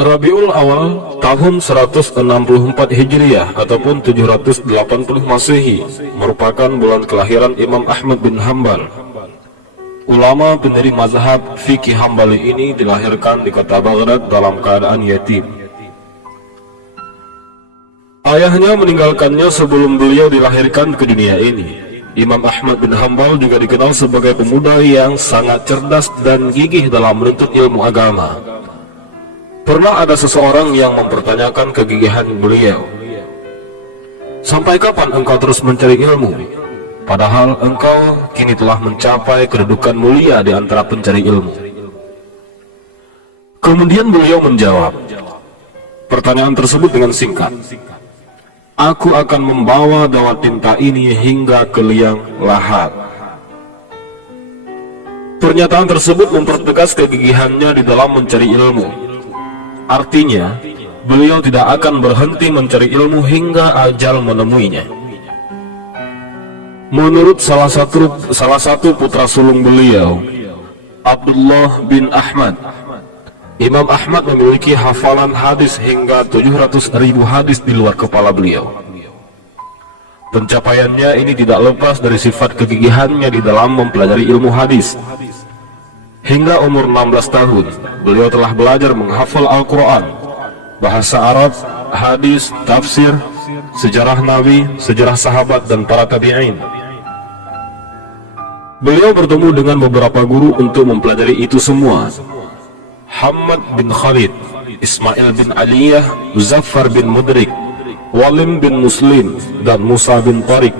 Rabiul Awal tahun 164 Hijriah ataupun 780 Masehi merupakan bulan kelahiran Imam Ahmad bin Hanbal. Ulama pendiri mazhab fikih Hambali ini dilahirkan di kota Baghdad dalam keadaan yatim. Ayahnya meninggalkannya sebelum beliau dilahirkan ke dunia ini. Imam Ahmad bin Hanbal juga dikenal sebagai pemuda yang sangat cerdas dan gigih dalam menuntut ilmu agama. Pernah ada seseorang yang mempertanyakan kegigihan beliau. Sampai kapan engkau terus mencari ilmu? Padahal engkau kini telah mencapai kedudukan mulia di antara pencari ilmu. Kemudian beliau menjawab pertanyaan tersebut dengan singkat. Aku akan membawa dawat tinta ini hingga ke liang lahat. Pernyataan tersebut mempertegas kegigihannya di dalam mencari ilmu. Artinya, beliau tidak akan berhenti mencari ilmu hingga ajal menemuinya. Menurut salah satu putra sulung beliau, Abdullah bin Ahmad, Imam Ahmad memiliki hafalan hadis hingga 700.000 hadis di luar kepala beliau. Pencapaiannya ini tidak lepas dari sifat kegigihannya di dalam mempelajari ilmu hadis. Hingga umur 16 tahun, beliau telah belajar menghafal Al-Quran, bahasa Arab, hadis, tafsir, sejarah Nabi, sejarah sahabat, dan para tabi'in. Beliau bertemu dengan beberapa guru untuk mempelajari itu semua. Hamad bin Khalid, Ismail bin Aliyah, Muzaffar bin Mudrik, Walim bin Muslim, dan Musa bin Tariq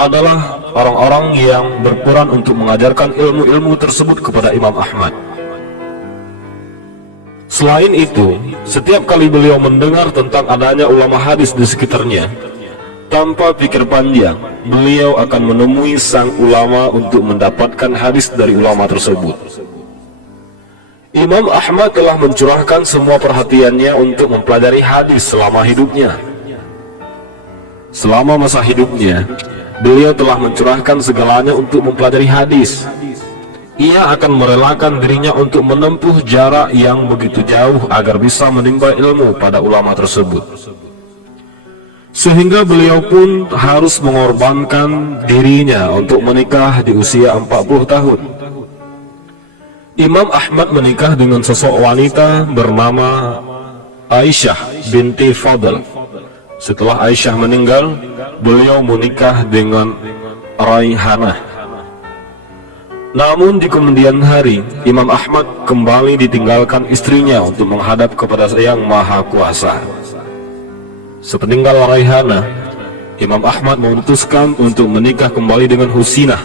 adalah orang-orang yang berperan untuk mengajarkan ilmu-ilmu tersebut kepada Imam Ahmad. Selain itu, setiap kali beliau mendengar tentang adanya ulama hadis di sekitarnya, tanpa pikir panjang, beliau akan menemui sang ulama untuk mendapatkan hadis dari ulama tersebut. Imam Ahmad telah mencurahkan semua perhatiannya untuk mempelajari hadis selama hidupnya. Selama masa hidupnya, beliau telah mencurahkan segalanya untuk mempelajari hadis. Ia akan merelakan dirinya untuk menempuh jarak yang begitu jauh agar bisa menimba ilmu pada ulama tersebut. Sehingga beliau pun harus mengorbankan dirinya untuk menikah di usia 40 tahun. Imam Ahmad menikah dengan sosok wanita bernama Aisyah binti Fadl. Setelah Aisyah meninggal, beliau menikah dengan Raihanah. Namun di kemudian hari, Imam Ahmad kembali ditinggalkan istrinya untuk menghadap kepada Yang Maha Kuasa. Sepeninggal Raihanah, Imam Ahmad memutuskan untuk menikah kembali dengan Husinah.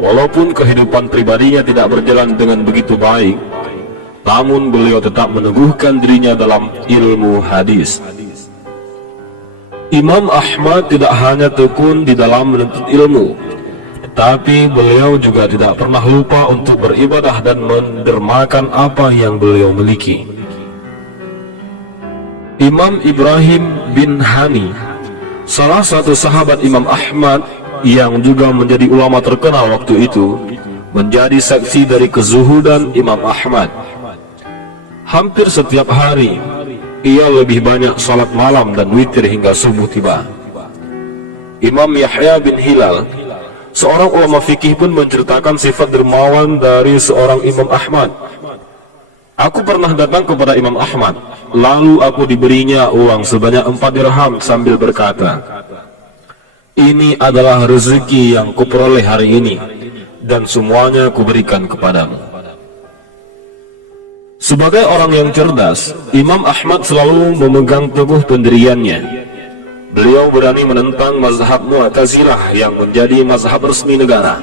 Walaupun kehidupan pribadinya tidak berjalan dengan begitu baik, namun beliau tetap meneguhkan dirinya dalam ilmu hadis. Imam Ahmad tidak hanya tekun di dalam menuntut ilmu, tetapi beliau juga tidak pernah lupa untuk beribadah dan mendermakan apa yang beliau miliki. Imam Ibrahim bin Hani, salah satu sahabat Imam Ahmad yang juga menjadi ulama terkenal waktu itu, menjadi saksi dari kezuhudan Imam Ahmad. Hampir setiap hari ia lebih banyak salat malam dan witir hingga subuh tiba. Imam Yahya bin Hilal, seorang ulama fikih, pun menceritakan sifat dermawan dari seorang Imam Ahmad. Aku pernah datang kepada Imam Ahmad, lalu aku diberinya uang sebanyak 4 dirham sambil berkata, ini adalah rezeki yang kuperoleh hari ini, dan semuanya kuberikan kepadamu. Sebagai orang yang cerdas, Imam Ahmad selalu memegang teguh pendiriannya. Beliau berani menentang mazhab Mu'tazilah yang menjadi mazhab resmi negara.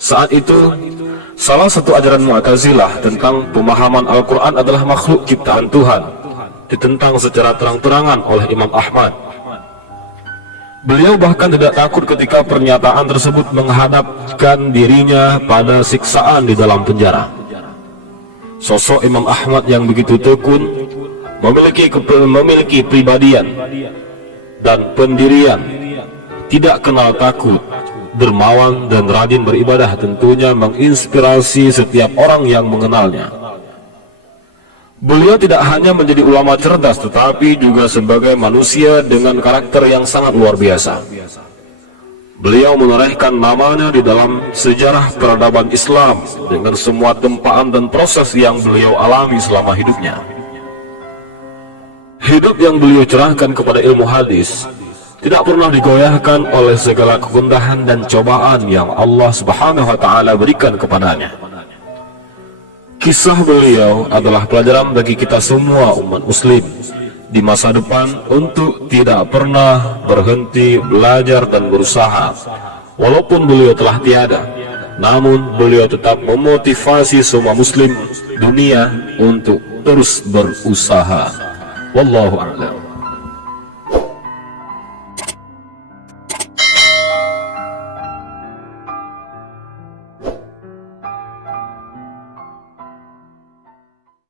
Saat itu, salah satu ajaran Mu'tazilah tentang pemahaman Al-Quran adalah makhluk ciptaan Tuhan ditentang secara terang-terangan oleh Imam Ahmad. Beliau bahkan tidak takut ketika pernyataan tersebut menghadapkan dirinya pada siksaan di dalam penjara. Sosok Imam Ahmad yang begitu tekun, memiliki pribadian dan pendirian, tidak kenal takut, dermawan dan rajin beribadah, tentunya menginspirasi setiap orang yang mengenalnya. Beliau tidak hanya menjadi ulama cerdas, tetapi juga sebagai manusia dengan karakter yang sangat luar biasa. Beliau menorehkan namanya di dalam sejarah peradaban Islam dengan semua tempaan dan proses yang beliau alami selama hidupnya. Hidup yang beliau cerahkan kepada ilmu hadis tidak pernah digoyahkan oleh segala kegundahan dan cobaan yang Allah Subhanahu wa Ta'ala berikan kepadanya. Kisah beliau adalah pelajaran bagi kita semua umat muslim di masa depan untuk tidak pernah berhenti belajar dan berusaha. Walaupun beliau telah tiada, namun beliau tetap memotivasi semua muslim dunia untuk terus berusaha. Wallahu a'lam.